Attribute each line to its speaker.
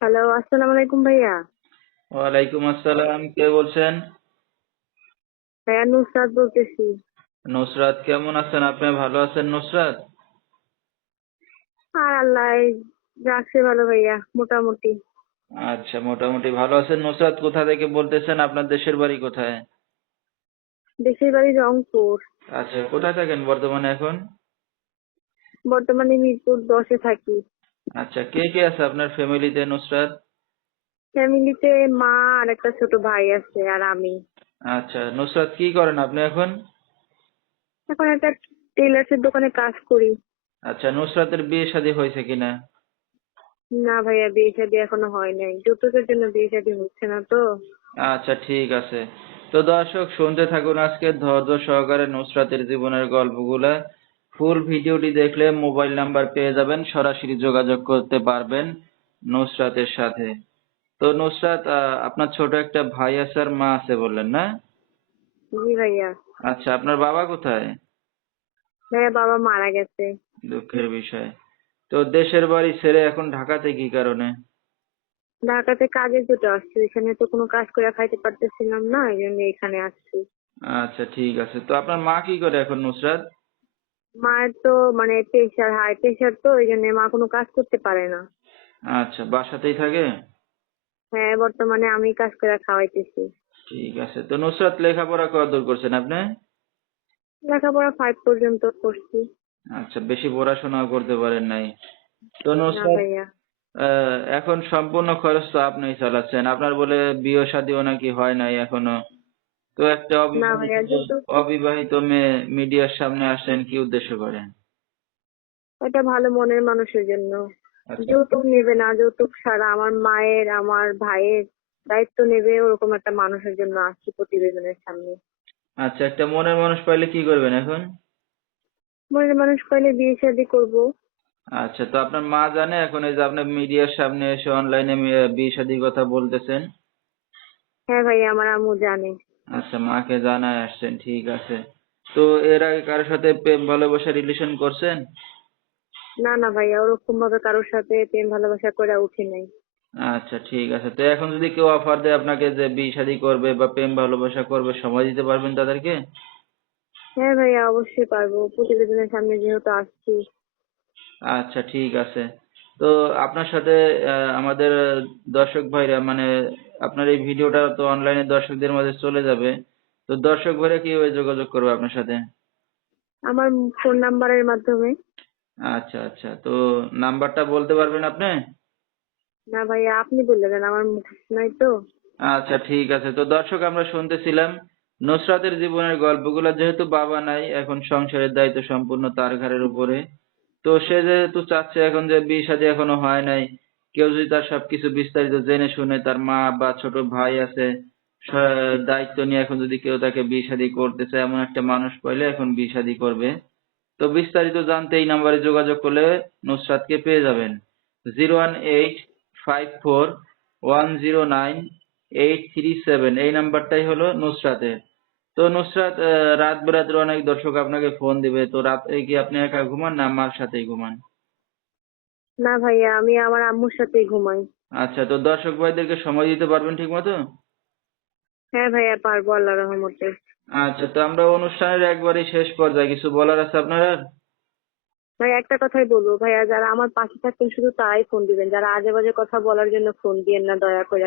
Speaker 1: Hello আসসালামু আলাইকুম ভাইয়া।
Speaker 2: ওয়ালাইকুম আসসালাম কে বলছেন?
Speaker 1: ভাইয়া নুসরাত বলতেছি।
Speaker 2: নুসরাত কেমন আছেন? আপনি ভালো আছেন নুসরাত?
Speaker 1: আর আল্লাহ রাখছে ভালো ভাইয়া মোটামুটি।
Speaker 2: আচ্ছা মোটামুটি ভালো আছেন নুসরাত? কোথা থেকে বলতেছেন? আপনার দেশের বাড়ি কোথায়?
Speaker 1: দেশের বাড়ি রংপুর।
Speaker 2: আচ্ছা কোথায় থাকেন বর্তমানে এখন?
Speaker 1: বর্তমানে মিরপুর দশে থাকি।
Speaker 2: আচ্ছা কে কে আছে আপনার ফ্যামিলিতে নুসরাত?
Speaker 1: ফ্যামিলিতে মা আর একটা ছোট ভাই আছে আর আমি।
Speaker 2: আচ্ছা নুসরাত কি করেন আপনি এখন?
Speaker 1: এখন একটা টেলার্সের দোকানে কাজ করি।
Speaker 2: আচ্ছা নুসরাতের বিয়ে শাদী হয়েছে কিনা?
Speaker 1: না ভাইয়া বিয়ে শাদী এখনও হয় নাই। যৌতুকের জন্য বিয়ে শাদী হচ্ছে না তো।
Speaker 2: আচ্ছা ঠিক আছে। তো দর্শক শুনতে থাকুন আজকে ধৈর্য সহকারে নুসরাতের জীবনের গল্পগুলা। ফুল ভিডিওটি দেখলে মোবাইল নাম্বার পেয়ে যাবেন সরাসরি যোগাযোগ করতে পারবেন নুসরাতের সাথে। তো নুসরাত আপনার ছোট একটা ভাই আছে আর মা আছে বললেন না?
Speaker 1: জি ভাইয়া।
Speaker 2: আচ্ছা আপনার বাবা কোথায়?
Speaker 1: ভাইয়া বাবা মারা গেছে।
Speaker 2: দুঃখের বিষয়। তো দেশের বাড়ি ছেড়ে এখন ঢাকাতে কি কারণে?
Speaker 1: ঢাকাতে কাজের জন্য আসছি এখানে তো কোনো কাজ করে খাইতে পারতেছিলাম না এই জন্য এখানে আসছি।
Speaker 2: আচ্ছা ঠিক আছে। তো আপনার মা কি করে এখন নুসরাত?
Speaker 1: মায়ের তো মানে প্রেশার হাই প্রেশার তো ওই জন্য মা কোনো কাজ করতে পারে না।
Speaker 2: আচ্ছা বাসাতেই থাকে?
Speaker 1: হ্যাঁ বর্তমানে আমি কাজ করে খাওয়াইতেছি।
Speaker 2: ঠিক আছে। তো নুসরাত লেখাপড়া কতদূর করছেন আপনি?
Speaker 1: লেখাপড়া ফাইভ পর্যন্ত করছি।
Speaker 2: আচ্ছা বেশি পড়াশোনা করতে পারেন নাই। তো নুসরাত এখন সম্পূর্ণ খরচ তো আপনিই চালাচ্ছেন। আপনার বলে বিয়ে শাদীও নাকি হয় নাই এখনও। তো একটা অবিবাহিত মেয়ে মিডিয়ার সামনে আসেন কি উদ্দেশ্য করেন?
Speaker 1: এটা ভালো মনের মানুষের জন্য।
Speaker 2: আচ্ছা।
Speaker 1: যৌতুক নেবে না যৌতুক ছাড়া আমার মায়ের আমার ভাইয়ের দায়িত্ব নেবে ওরকম একটা মানুষের জন্য আসছি প্রতিবেদনের সামনে।
Speaker 2: আচ্ছা একটা মনের মানুষ পাইলে কি করবেন এখন?
Speaker 1: মনের মানুষ পাইলে বিয়ে শাদী করব।
Speaker 2: আচ্ছা তো আপনার মা জানে এখন এই যে আপনি মিডিয়ার সামনে এসে অনলাইনে বিয়ে শাদীর কথা বলতেছেন?
Speaker 1: হ্যাঁ ভাইয়া আমার আম্মু জানে।
Speaker 2: আচ্ছা মাকে জানায় আসছেন ঠিক আছে। তো এর আগে কারোর সাথে প্রেম ভালোবাসা রিলেশন করছেন?
Speaker 1: না না ভাইয়া ওরকম ভাবে কারোর সাথে প্রেম ভালোবাসা করে উঠি নাই।
Speaker 2: আচ্ছা ঠিক আছে। তো এখন যদি কেউ অফার দেয় আপনাকে যে বিয়ে শাদী করবে বা প্রেম ভালোবাসা করবে সময় দিতে পারবেন তাদেরকে?
Speaker 1: হ্যাঁ ভাইয়া অবশ্যই পারব। প্রতিবেদনের সামনে যেহেতু আসছি।
Speaker 2: আচ্ছা ঠিক আছে। তো আপনার সাথে আমাদের দর্শক ভাইরা মানে আপনার এই ভিডিওটা তো অনলাইনে দর্শকদের মাঝে চলে যাবে। তো দর্শক ভাইরা কীভাবে যোগাযোগ করবে আপনার সাথে?
Speaker 1: আমার ফোন নাম্বারের মাধ্যমে।
Speaker 2: আচ্ছা আচ্ছা। তো নাম্বারটা বলতে পারবেন আপনি?
Speaker 1: না ভাইয়া আপনি বলে দেন আমার মুখস্থ নাই তো।
Speaker 2: আচ্ছা ঠিক আছে। তো দর্শক আমরা শুনতেছিলাম নুসরাতের জীবনের গল্পগুলো যেহেতু বাবা নাই এখন সংসারের দায়িত্ব সম্পূর্ণ তার ঘাড়ের উপরে। তো সে যেহেতু চাচ্ছে এখন যে বিয়ে শাদী এখনও হয় নাই, কেউ যদি তার সবকিছু বিস্তারিত জেনে শুনে তার মা বা ছোট ভাই আছে দায়িত্ব নিয়ে এখন যদি কেউ তাকে বিয়ে শাদী করতে চায়, এমন একটা মানুষ পাইলে এখন বিয়ে শাদী করবে। তো বিস্তারিত জানতে এই নাম্বারে যোগাযোগ করলে নুসরাতকে পেয়ে যাবেন। Zero one eight five four one zero nine eight three seven এই নাম্বারটাই হলো নুসরাতের। তো নুসরাত রাত বেরাতের অনেক দর্শক আপনাকে ফোন দিবে। তো রাতে কি আপনি একা ঘুমান না আমার সাথেই ঘুমান?
Speaker 1: না ভাইয়া আমি আমার আম্মুর সাথেই ঘুমাই।
Speaker 2: আচ্ছা তো দর্শক ভাইদেরকে সময় দিতে পারবেন ঠিক মতো
Speaker 1: হ্যাঁ ভাইয়া পারব আল্লাহ রহমতে।
Speaker 2: আচ্ছা তো আমরা অনুষ্ঠানের একবারই শেষ পর্যায়ে কিছু বলার আছে আপনার?
Speaker 1: ভাই একটা কথাই বলব। ভাইয়া যারা আমার পাশে থাকতেন শুধু তারাই ফোন দিবেন। যারা আজে বাজে কথা বলার জন্য ফোন দিয়েন না দয়া করে।